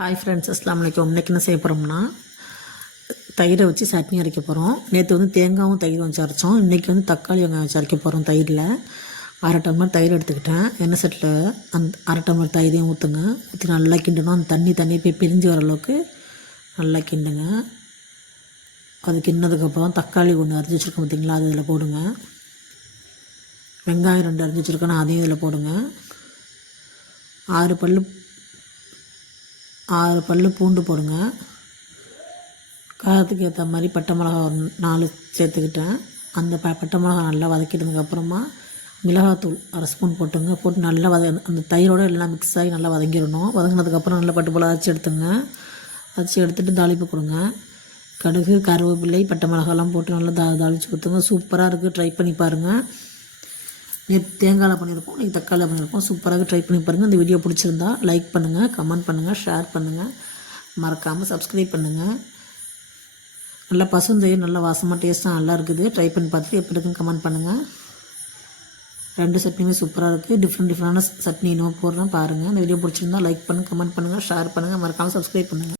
Hi friends அஸ்லாம் வலைக்கம் இன்றைக்கி என்ன செய்ய போகிறோம்னா தயிரை வச்சு சட்னி அரைக்க போகிறோம் நேற்று வந்து தேங்காயும் தயிர் வச்சு அரைச்சோம். இன்றைக்கி வந்து தக்காளி வெங்காயம் வச்சு அரைக்க போகிறோம் தயிரில். அரை டம்ளர் தயிர் எடுத்துக்கிட்டேன். எண்ணெய் சட்டில் அந்த அரை டம்ளர் தயிரையும் ஊற்றுங்க ஊற்றி நல்லா கிண்டணும். அந்த தண்ணி தண்ணியை போய் பிரிஞ்சு வர அளவுக்கு நல்லா கிண்டுங்க. அது கிண்ணதுக்கப்புறம் தக்காளி ஒன்று அரைஞ்சி வச்சுருக்கோம் பார்த்தீங்களா அது இதில் போடுங்க. வெங்காயம் ரெண்டு அரைஞ்சி வச்சுருக்கேன் அதையும் இதில் போடுங்க. ஆறு பல்லு ஆறு பல் பூண்டு போடுங்க. காரத்துக்கு ஏற்ற மாதிரி பட்டை மிளகா ஒரு நாலு சேர்த்துக்கிட்டேன். அந்த ப பட்டை மிளகா நல்லா வதக்கிட்டதுக்கப்புறமா மிளகாத்தூள் அரை ஸ்பூன் போட்டுங்க. போட்டு நல்லா வத அந்த தயிரோடு எல்லாம் மிக்ஸ் ஆகி நல்லா வதங்கிடணும். வதங்கினதுக்கப்புறம் நல்லா பட்டு போல அரைச்சி எடுத்துங்க. அரைச்சி எடுத்துகிட்டு தாளிப்பு கொடுங்க. கடுகு கருவேப்பிள்ளை பட்டை மிளகாலாம் போட்டு நல்லா தா தாளித்து கொடுத்துங்க. சூப்பராக இருக்குது ட்ரை பண்ணி பாருங்கள் நேற்று தேங்காயில் பண்ணியிருக்கோம் நீங்கள் தக்காளியில் பண்ணியிருக்கோம் சூப்பராக ட்ரை பண்ணி பாருங்கள் இந்த வீடியோ பிடிச்சிருந்தா லைக் பண்ணுங்கள் கமெண்ட் பண்ணுங்கள் ஷேர் பண்ணுங்கள் மறக்காமல் சப்ஸ்கிரைப் பண்ணுங்கள் நல்லா பசுந்தயிர் நல்லா வாசமாக டேஸ்ட்டாக நல்லா இருக்குது. ட்ரை பண்ணி பார்த்துட்டு எப்படி இருக்குன்னு கமெண்ட் பண்ணுங்கள் ரெண்டு சட்னியுமே சூப்பராக இருக்குது டிஃப்ரெண்ட் டிஃப்ரெண்டான சட்னி இன்னும் போடுறேன். பாருங்கள் இந்த வீடியோ பிடிச்சிருந்தா லைக் பண்ணுங்கள் கமெண்ட் பண்ணுங்கள் ஷேர் பண்ணுங்கள் மறக்காமல் சப்ஸ்கிரைப் பண்ணுங்கள்